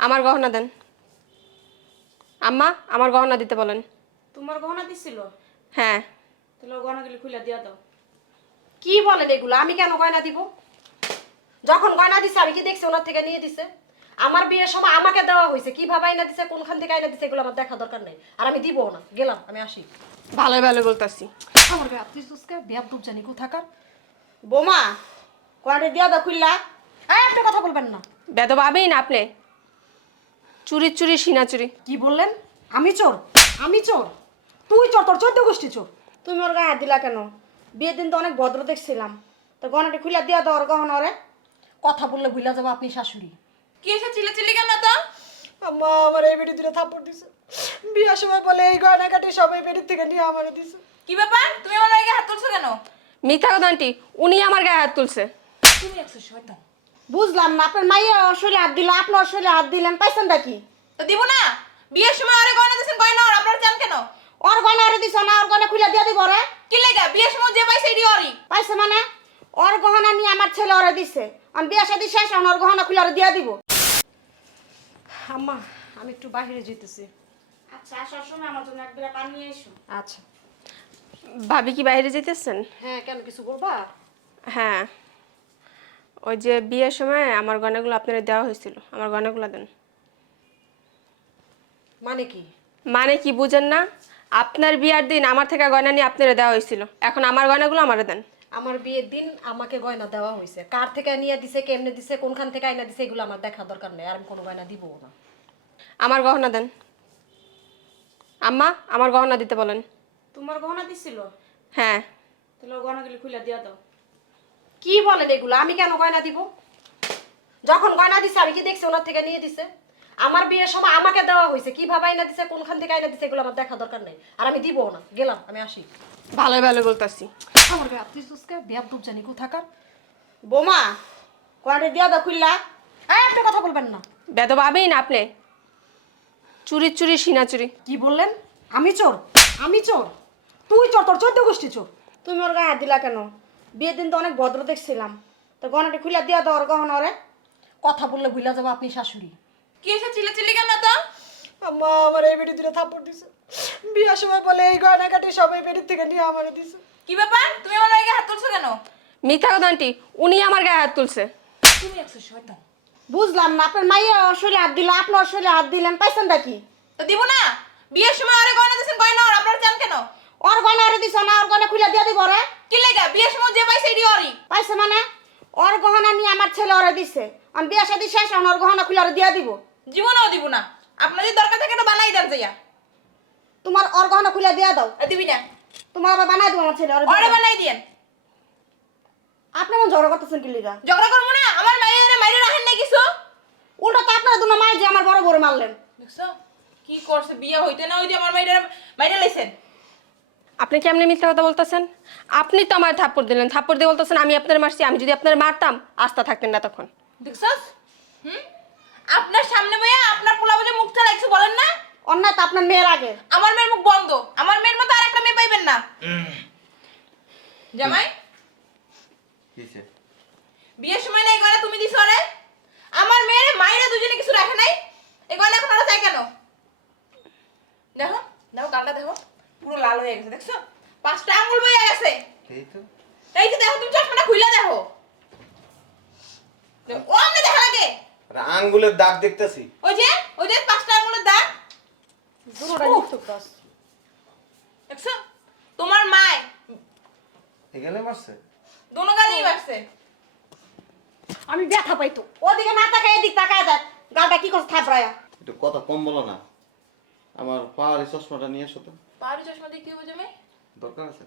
আমার গহনা দেন। আম্মা আমার গহনা দিতে বলেন। তোমার গহনা দিছিল? হ্যাঁ। তাহলে গহনাগুলি খুলে দিয়া দাও। কি বলেন এগুলো? আমি কেন গয়না দিব? যখন গয়না দিছে আমি কি দেখছি? ওনার থেকে নিয়ে দিছে। আমার বিয়ের সময় আমাকে দেওয়া হয়েছে। কীভাবে আইনা দিছে? কোনখান থেকে আইনা দিছে? এগুলো আমার দেখা দরকার নেই। আর আমি দিব না। গেলাম আমি আসি। ভালোই ভালো বলতাছি। আমার গায়ে আপনি সুস্কে বিয়ার দুপ জানি কোথাকার? বোমা গহনাটা দিয়া দাও খুললা একটা কথা বলবেন না। বেদ পাবেই না আপনি? চুরি চুরি সিনা চুরি। কি বললেন? আমি চোর? আমি চোর? তুই চোর তোর চোদ্দ গোষ্ঠী চোর। তুমি ওর গায়ে হাত দিলা কেন? বিয়ের দিন তো অনেক ভদ্র দেখছিলাম। তো গহনাটা খুলে দিয়া দাও ওর গহনা ওরে। কথা বললে ভুলে যাব আপনি শাশুড়ি। কি এসে চিল্লা চিল্লি কেন তো? আম্মা আমার এই বেটি দিলে থাপ্পড় দিছে। বিয়ার সময় বলে এই গয়না কাটি সবাই বেটির থেকে নিয়ে আমার দিছে। কি ব্যাপার? তুমি আমার গায়ে হাত তুলছো কেন? মিথ্যা কথা আন্টি। উনি আমার গায়ে হাত তুলছে। তুমি একশো শয়তান। বুঝলাম না আপনার মাইয়া অশৈলে হাত দিল আপনার অশৈলে হাত দিলেন পাইছেনটা কি তো দিব না। বিয়ের সময় আরে গয়না দিয়েছেন গয়না ওর আপনারা জান কেন? ওর গয়না ওরে দিছ না ওর গয়না খুলে দিয়া দিব রে। কি লেগা? বিয়ের সময় যে পাইছে এটি ওরই। পাইছে মানে? ওর গহনা নিয়ে আমার ছেলে ওরে দিছে। আমি বিয়া শাদি শেষ এখন ওর গহনা খুলে ওরে দিয়া দিব। আম্মা আমি একটু বাইরে যেতেছি আচ্ছা আসার সময় আমার জন্য এক বিরা পানি নিয়ে এসো। আচ্ছা। ভাবি কি বাইরে যেতেছেন হ্যাঁ কেন কিছু বলবা? হ্যাঁ। ওই যে বিয়ের সময় আমার গয়নাগুলো আপনারা দেওয়া হয়েছিল আমার গয়নাগুলো দেন। মানে কি? মানে কি বুঝেন না? আপনার বিয়ার দিন আমার থেকে গয়না নিয়ে আপনারা দেওয়া হয়েছিল এখন আমার গয়নাগুলো আমারে দেন। আমার বিয়ের দিন আমাকে গয়না দেওয়া হয়েছে। কার থেকে নিয়ে দিছে কেমনে দিছে কোনখান থেকে আইনা দিছে এগুলো আমার দেখা দরকার নেই আর আমি কোনো গয়না দিব না। আমার গহনা দেন। আম্মা আমার গহনা দিতে বলেন। তোমার গহনা দিছিল? হ্যাঁ। তাহলে গহনাগুলি খুলে দিয়া দাও। কি বলেন এগুলো? আমি কেন গয়না দিব? যখন গয়না দিছে আমি কি দেখছি ওনার থেকে নিয়ে দিছে? আমার বিয়ের সময় আমাকে দেওয়া হয়েছে। কীভাবে আইনা দিছে কোনখান থেকে আইনা দিছে এগুলো আমার দেখা দরকার নেই। আর আমি দিব না। গেলাম আমি আসি। ভালোই ভালো বলতাছি। আমার গায়ে আপনি সুস্কে বিয়ার দুপ জানি কোথাকার? বোমা গহনাটা দিয়া দাও খুললা। এই, একটা কথা বলবেন না। বেদ পাবেই না আপনি? চুরি চুরি সিনা চুরি। কি বললেন? আমি চোর? আমি চোর? তুই চোর তোর চোদ্দ গোষ্ঠী চোর। তুমি ওর গায়ে হাত দিলা কেন? বিয়ের দিন তো অনেক ভদ্র দেখছিলাম তো গহনাটা খুলে দিয়া দাও ওর গহনা ওরে। কথা বললে ভুলে যাব আপনি শাশুড়ি। কি এসে চিল্লা চিল্লি কেন তো আম্মা আমার এই বেটি দিলে থাপ্পড় দিছে। বিয়ার সময় বলে এই গয়না কাটি সবাই বেটির থেকে নিয়ে আমার দিছে। কি ব্যাপার? তুমি আমার গায়ে হাত তুলছো কেন? মিথ্যা কথা আন্টি উনি আমার গায়ে হাত তুলছে। তুমি একশো শয়তান। বুঝলাম না আপনার মাইয়া অশৈলে হাত দিল আপনি অশৈলে হাত দিলেন পাইছেনটা নাকি তো দিব না। বিয়ের সময় আরে গয়না দিয়েছেন গয়না ওর আপনারা জান কেন? ওর গয়না ওরে দিছ না ওর গয়না খুলে দিয়া দিব রে কি লেগা? বিয়ের সময় যে পাইছে এটি ওরই? পাইছে মানে? ওর গহনা নিয়ে আমার ছেলে ওরে দিছে। আর বিয়া শাদি শেষ ওর গহনা খুলে ওরে দিয়া দিব। জীবনেও দিব না। আপনার যদি দরকার থাকে এটা বানাই দেন যাইয়া। তোমার ওর গহনা খুলে দিয়া দাও। দিবি না। তোমার আবার বানাই দিব আমার ছেলে ওরে ওরে বানাই দিয়েন। আপনি আমার ঝগড়া করতেছেন কি লিগা? ঝগড়া করব না আমার মাইয়ের মাইরে রাখেন না কিছু? উল্টো তো আপনার দুনো মাই যে আমার বড় বড় মারলেন। দেখছ? কি করছে? বিয়ে হইতে না হইতে আমার মাইরে মাইরে লাইছেন? আপনি কেমনি মিথ্যা কথা বলতেছেন? আপনি তো আমার থাপ্পড় দিলেন। থাপ্পড় দিয়ে বলতেছেন আমি আপনার মারছি আমি যদি আপনার মারতাম আস্থা থাকতেন না তখন। দেখছস? হুম? আপনার সামনে ভাইয়া আপনার পোলা বাজে মুখটা লাগছে বলেন না। অন্যায় তো আপনার মেয়ের আগে। আমার মেয়ের মুখ বন্ধ। আমার মেয়ের মতো আরেকটা মেয়ে পাইবেন না। জামাই? কিসে বিয়ের সময় না এই তুমি দিছো রে আমার মেয়ের মায়েরা দুজনে কিছু রাখে নাই এই গয়না এখন ওরা চাই কেন দেখো দেখো গালটা দেখো পুরো লাল হয়ে গেছে দেখছ? পাঁচটা আঙ্গুল বইয়া গেছে। এই তো। এই যে দেখো তুমি চশমাটা খুইলা দেখো। ও আপনি দেখা লাগে আরে আঙ্গুলের দাগ দেখতেছি। ওই যে ওই যে পাঁচটা আঙ্গুলের দাগ। দুটোটাই মুক্ত ক্রস দেখছ? তোমার মায়। এখানে মারছে? দোনো গালেই বাড়ছে আমি ব্যথা পাইতো ওদিকে না তাকায় এদিক তাকায় দেখ গালটা কি করছে থাপড়ায়া। একটু কথা কম বলো না। আমার পাহাড়ি চশমাটা নিয়ে এসো তো। পাহাড়ি চশমা দিয়ে কি হবে জামাই দরকার আছে।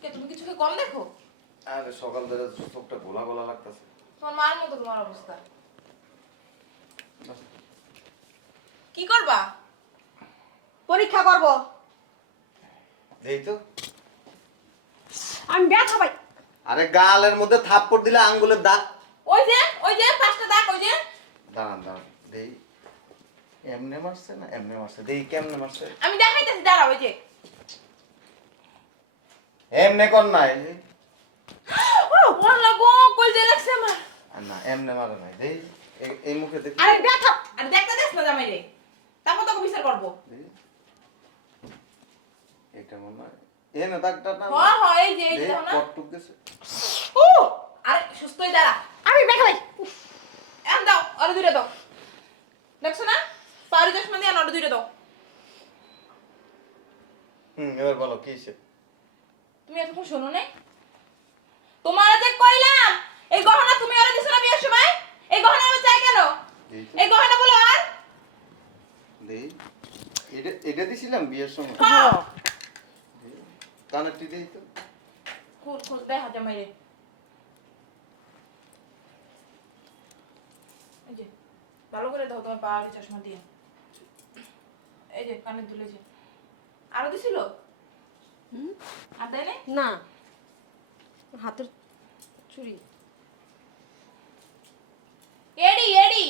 কে তুমি কিছু কি কম দেখো? আরে সকাল ধরে চোখটা গোলা গোলা লাগতেছে। তোমার মার মতো তোমার অবস্থা। কি করবা? পরীক্ষা করব। এই তো। আমি ব্যথা পাই। আরে গালের মধ্যে থাপ্পড় দিলে আঙ্গুলের দাগ। ওই যে ওই যে পাঁচটা দাগ ওই যে। দাঁড়ান দাঁড়ান দেই। এমনে মারছে না এমনে মারছে। দেই কেমনে মারছে। আমি দেখাইতেছি দাঁড়াও ওই যে। এমনে কর নাই এই। ও লাগো কই যে লাগছে আমার? না এমনে মারে নাই দেই। এই- মুখে দেখি। আরে আর দেখতে দেখ না জামাই রে। তারপর তোকে বিচার করব। এটা মনে হয় এ না দাগটা না হ হ এই যে এই যে না। গেছে ও আরে সুস্থ হয়ে দাঁড়া। আমি ভাই এখন দাও আরও দুইটা দাও দেখছ না পাউরি চশমা দিয়ে আরও দুইটা দাও হুম এবার বলো কি তুমি এতক্ষণ শোনো নাই? তোমার যে কইলাম এই গহনা তুমি দিছো না বিয়ের সময়? এই গহনা আমি চাই কেন? এই গহনা বলো আর। দেই। এটা এটা দিছিলাম বিয়ের সময়। হ্যাঁ। কানেরটি দেই তো। খুল খুল দেখা জামাই রে এই যে ভালো করে দাও তোমার পাউরি চশমা দিয়ে। এই যে কানে দুলে যে। আরও দিছিল? আর দেয় নাই? না। হাতের চুড়ি। এডি এডি।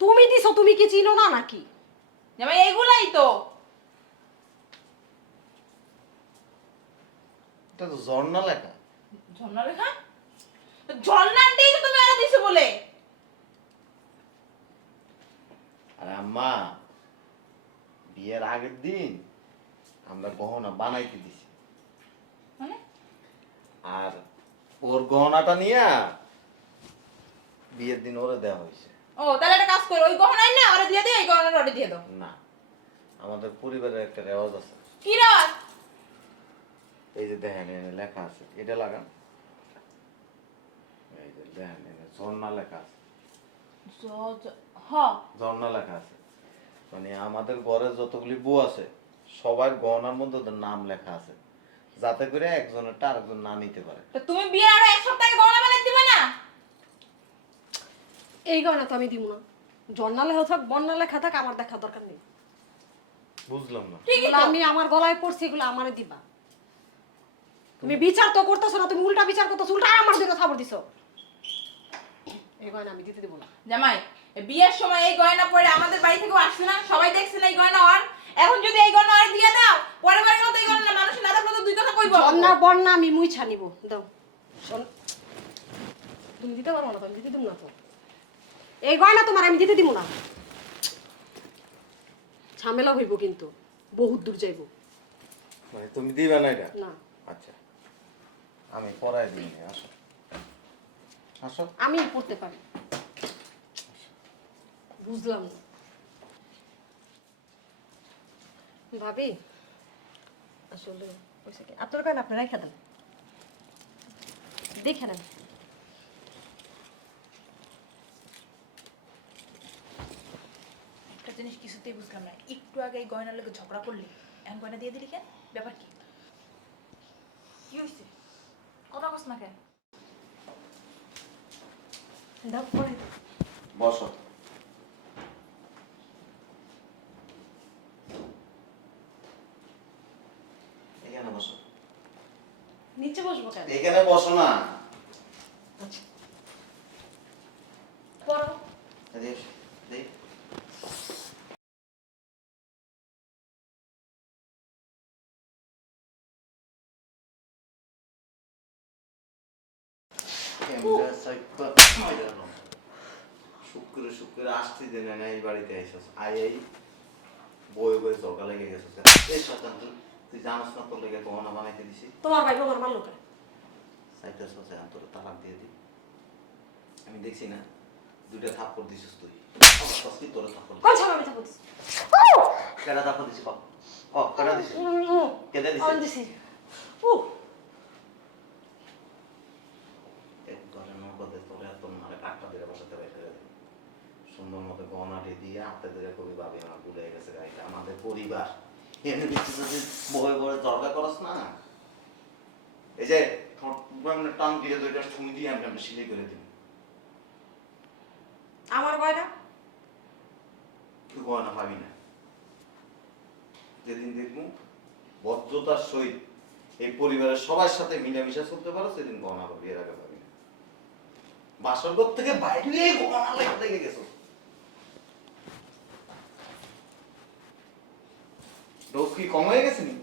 তুমি দিছো তুমি কি চিনো না নাকি? জামাই এইগুলাই তো। এটা তো ঝর্ণা লেখা। ঝর্ণা লেখা? ঝর্ণাটাই তো তুমি আরও দিছো বলে। আরে আম্মা বিয়ের আগের দিন আমরা গহনা বানাইতে দিছি। মানে? আর ওর গহনাটা নিয়ে বিয়ের দিন ওরে দেওয়া হয়েছে। ও তাহলে একটা কাজ করো ওই গহনাই না ওরা দিয়ে দিও এই গহনাটা ওটা দিয়ে দাও। না আমাদের পরিবারের একটা রেওয়াজ আছে। কি রাজ এই যে দেখেন এখানে লেখা আছে এটা লাগান। এই যে দেখেন এখানে ঝর্ণা লেখা আছে। ঝর্ণা লেখা আছে। মানে আমাদের ঘরে যতগুলি বউ আছে সবার গহনার মধ্যে ওদের নাম লেখা আছে যাতে করে একজনেরটা আরেকজন না নিতে পারে। তো তুমি বিয়ে আরও এক সপ্তাহে গহনা বানাই দিবে না? এই গয়না তো আমি দিব না। জন্না লেখা থাক বন্যা লেখা থাক আমার দেখার দরকার নেই। বুঝলাম না। এগুলো আমি আমার গলায় পড়ছি এগুলো আমারে দিবা। তুমি বিচার তো করতেছো না তুমি উল্টা বিচার করতেছো উল্টা আমার দিকে খবর দিছো। এই গয়না আমি দিতে দেবো না। জামাই বিয়ের সময় এই গয়না পরে আমাদের বাড়ি থেকেও আসছে না সবাই দেখছে না এই গয়না আর। এখন যদি এই গয়না আর দিয়ে দাও পরে বাড়ি মতো এই গয়না মানুষ না দেখলে তো দুই কথা কইব। বন্যা আমি মুই ছানিব দাও। শোন- তুমি দিতে পারব না তুমি দিতে দিব না তো। এই গয়না তোমার আমি দিতে দিব না। ঝামেলা হইব কিন্তু বহুত দূর যাইব। মানে তুমি দিবে না এটা? না। আচ্ছা আমি পড়াই দিই আসো। আসো। আমি পড়তে পারি। বুঝলাম না। ভাবি আসলে আপনার কেন আপনি রেখে দেন। দেখে নেন। একটা জিনিস কিছুতেই বুঝলাম না। একটু আগে এই গয়নার লোকে ঝগড়া করলি এখন গয়না দিয়ে দিলি কেন? ব্যাপার কি? কি হয়েছে কথা কস না কেন? বসো এখানে বসো নিচে বসবো কেন? এখানে বসো না। পড়ো। দেখি। শুক্র শুক্র আসতে দিনে না এই বাড়িতে এসেছ আই এই বই বই ঝগড়া লেগে গেছে। এই শতান তুই তুই জানাস না তোর লেগে গহনা বানাইতে দিছি? তোমার ভাই আমার মারলো কেন সাইটা সসে তোর তালাক দিয়ে দি আমি দেখছি না দুইটা থাপ্পড় দিছিস তুই। সস্তি তোর থাপ্পড় কোন সময় আমি থাকব কেডা থাপ্পড় দিছি? ক ক কেডা দিছি কেডা দিছি আমি দিছি। উ এক ঘরে নগদে তোরে এত মারে টাকা দিয়ে বসাতে রেখে সুন্দর মতো গহনাটি দিয়ে হাতে ধরে কবি ভাবি আমার ভুলে গেছে গাড়িটা। আমাদের পরিবার। এমনি বয়ে বয়ে দরকার করস না? এই যে টান দিয়ে দুইটা ছুঁই দিয়ে আমি আমি সিলাই করে দিই। আমার গয়না তুই গহনা পাবি না। যেদিন দেখব ভদ্রতার সহিত এই পরিবারের সবার সাথে মিলেমিশে চলতে পারো সেদিন গহনা পাবি এর আগে পাবি না। বাসর ঘর থেকে বাইরে গহনা লেগে গেছো। ডোজ কি কম হয়ে গেছে নি?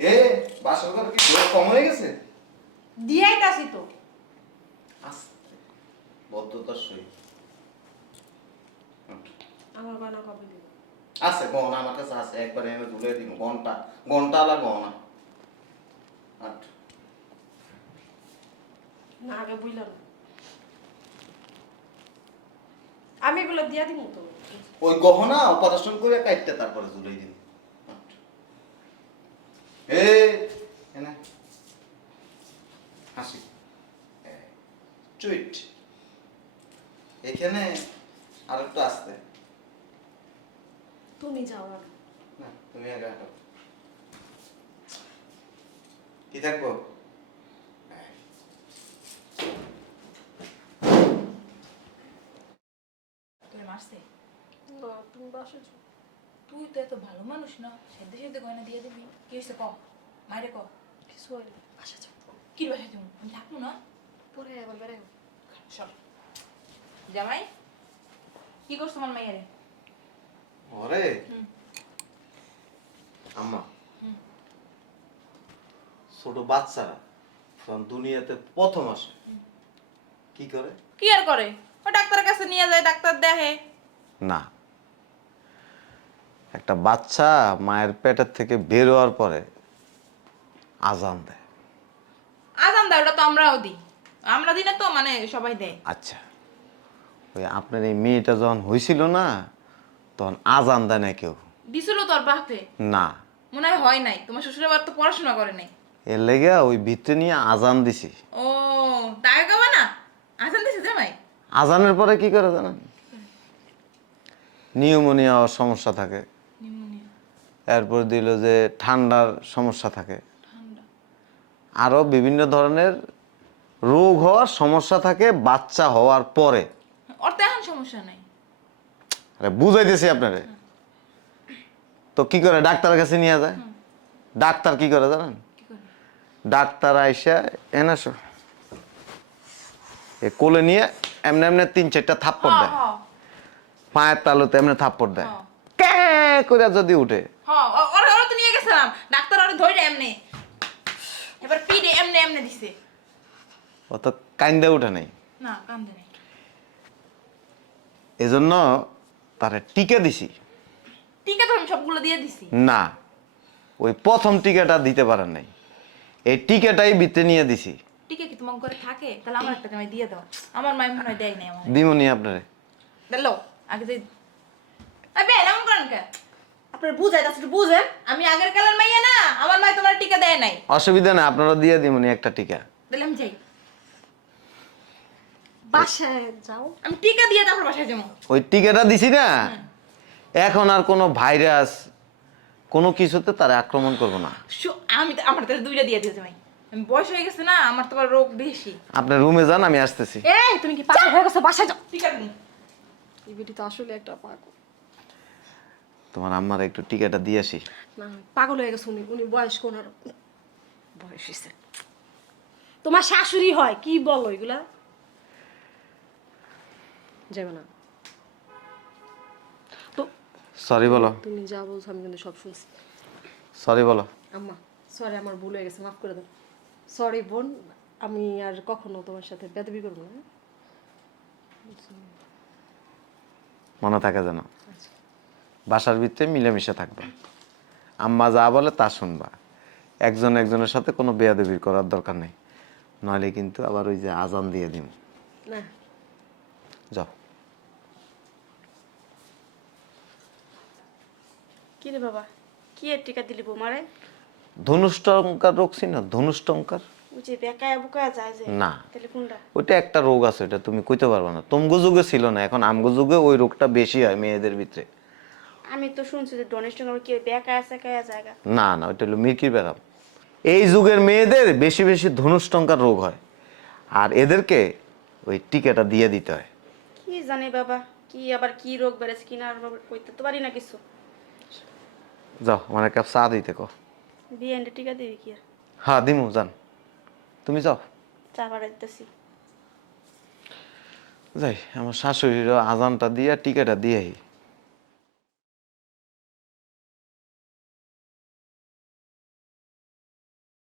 এ বাসর ঘর কি ডোজ কম হয়ে গেছে? দিয়াই তাসি তো। আস্তে ভদ্রতার সহিত। আমার গয়না কবে দিব। আছে গহনা আমার কাছে আছে একবার এনে তুলে দিব ঘণ্টা ঘণ্টা আলা গহনা। আট না আগে বুঝলাম আমি এগুলো দিয়া দিব তো। ওই গহনা অপারেশন করে কাটতে তারপরে ঝুলাই দিন এ এনে। হাসি। চুইট। এখানে আর একটু আসতে। তুমি যাও না তুমি আগে হাঁটো। কি থাকব? তুই মারছে না তুমি বাসে যাও। তুই তো এত ভালো মানুষ না সেদ্ধ সেদ্ধ গয়না দিয়ে দিবি। কি হয়েছে ক মায়েরে ক কিছু হয়নি। বাসে যাও কি বাসায় তুমি আমি থাকব না? পরে এখন বেড়াই সব জামাই কি করছ তোমার মাইয়ারে? ওরে। আম্মা। ছোট বাচ্চারা যখন দুনিয়াতে প্রথম আসে কি করে? কি আর করে? ও ডাক্তারের কাছে নিয়ে যায় ডাক্তার দেখে। না। একটা বাচ্চা মায়ের পেটের থেকে বের হওয়ার পরে আজান দেয়। আজান দেয় ওটা তো আমরাও দিই। আমরা দিই না তো মানে সবাই দেয়। আচ্ছা। ওই আপনার এই মেয়েটা যখন হয়েছিল না তখন আজান দেয় না কেউ। দিছিল তোর বাপে না। মনে হয় হয় নাই। তোমার শ্বশুরের বাপ তো পড়াশোনা করে নাই। এর লেগে ওই ভিতরে নিয়ে আজান দিছি। ও টাকা কামা না? আজান দিছে জামাই? আজানের পরে কি করে জানেন? নিউমোনিয়া সমস্যা থাকে। এরপর দিল যে ঠান্ডার সমস্যা থাকে। আরও বিভিন্ন ধরনের রোগ হওয়ার সমস্যা থাকে বাচ্চা হওয়ার পরে। ওর সমস্যা নাই। আরে বুঝাইতেছি আপনারে। তো কি করে? ডাক্তারের কাছে নিয়ে যায়। ডাক্তার কি করে জানেন? ডাক্তার আইসা এনেছো এ কোলে নিয়ে এমনি এমনি তিন চারটা থাপ্পড় দেয়। পায়ের তালুতে এমনি থাপ্পড় দেয়। কে করে যদি উঠে। হ্যাঁ ওরা তো নিয়ে গেছিলাম। ডাক্তার ওরা ধরে এমনি। এবার পিঠে এমনি এমনি দিছে। ও তো কান্দে উঠে নাই? না কান্দে নাই। এজন্য তারে টিকে দিছি। টিকা তো আমি সবগুলো দিয়ে দিছি। না ওই প্রথম টিকাটা দিতে পারেন নাই। এই টিকাটাই ভিতরে নিয়ে দিছি। টিকা কি তোমার ঘরে থাকে? তাহলে আমার একটা জামাই দিয়ে দাও। আমার মাই মনে হয় দেয় নাই আমার দিমনি আপনারে। দিলো আগে যে আবে করেন কে আপনার বুঝাই বুঝেন। আমি আগের কালের মাইয়া না আমার মাই তোমার টিকা দেয় নাই। অসুবিধা না আপনারা দিয়ে দিমনি একটা টিকা। যাই। বাসায় যাও। আমি টিকা দিয়ে তারপর বাসায় যাব। ওই টিকাটা দিছি না? এখন আর কোনো ভাইরাস কোনো কিছুতে তারা আক্রমণ করব না। আমি আমার তাহলে দুইটা দিয়ে দিও জামাই আমি বয়স হয়ে গেছে না আমার তোমার রোগ বেশি। আপনার রুমে যান আমি আসতেছি। এই তুমি কি পাগল হয়ে গেছো? বাসায় যাও। টিকা দিন এই বেটি তো আসলে একটা পাগল। তোমার আম্মার একটু টিকাটা দিয়ে আসি। না পাগল হয়ে গেছে উনি উনি বয়স্ক ওনার। বয়স হয়েছে তোমার শাশুড়ি হয় কি বলো এগুলা? যাবে না। তো সরি বলো। তুমি যা বলছো আমি কিন্তু সব শুনছি। সরি বলো। আম্মা সরি আমার ভুল হয়ে গেছে মাফ করে দাও। সরি বোন আমি আর কখনো তোমার সাথে বেদবি করব না? মনে থাকে যেন। বাসার ভিতরে মিলেমিশে থাকবা। আম্মা যা বলে তা শুনবা। একজন একজনের সাথে কোনো বেয়াদবির করার দরকার নেই। নইলে কিন্তু আবার ওই যে আজান দিয়ে দিন যাও। কি রে বাবা? কি এর টিকা দিলি বোমারে? ধনুষ্টঙ্কার রোগ ছিল না? ধনুষ্টঙ্কার না। ওইটা একটা রোগ আছে এটা তুমি কইতে পারবে না। তোমগো যুগে ছিল না এখন আমগো যুগে ওই রোগটা বেশি হয় মেয়েদের ভিতরে। আমি তো শুনছি যে ডোনেশন কি বেকায়া সেকায়া জায়গা। না না ওইটা হলো মির্কির ব্যারাম এই যুগের মেয়েদের বেশি বেশি ধনুষ্টঙ্কার রোগ হয়। আর এদেরকে ওই টিকাটা দিয়ে দিতে হয়। কি জানি বাবা কি আবার কি রোগ বেড়েছে কিনা আর বাবা কইতে তো পারি না কিছু। যাও মানে কাপ চা দিতে কো। বিয়ে এন্ডে টিকা দিবি কি আর? হ্যাঁ দিমু যান। তুমি যাও। চা বাড়া দিতেছি যাই আমার শাশুড়ির আজানটা দিয়ে টিকাটা দিয়ে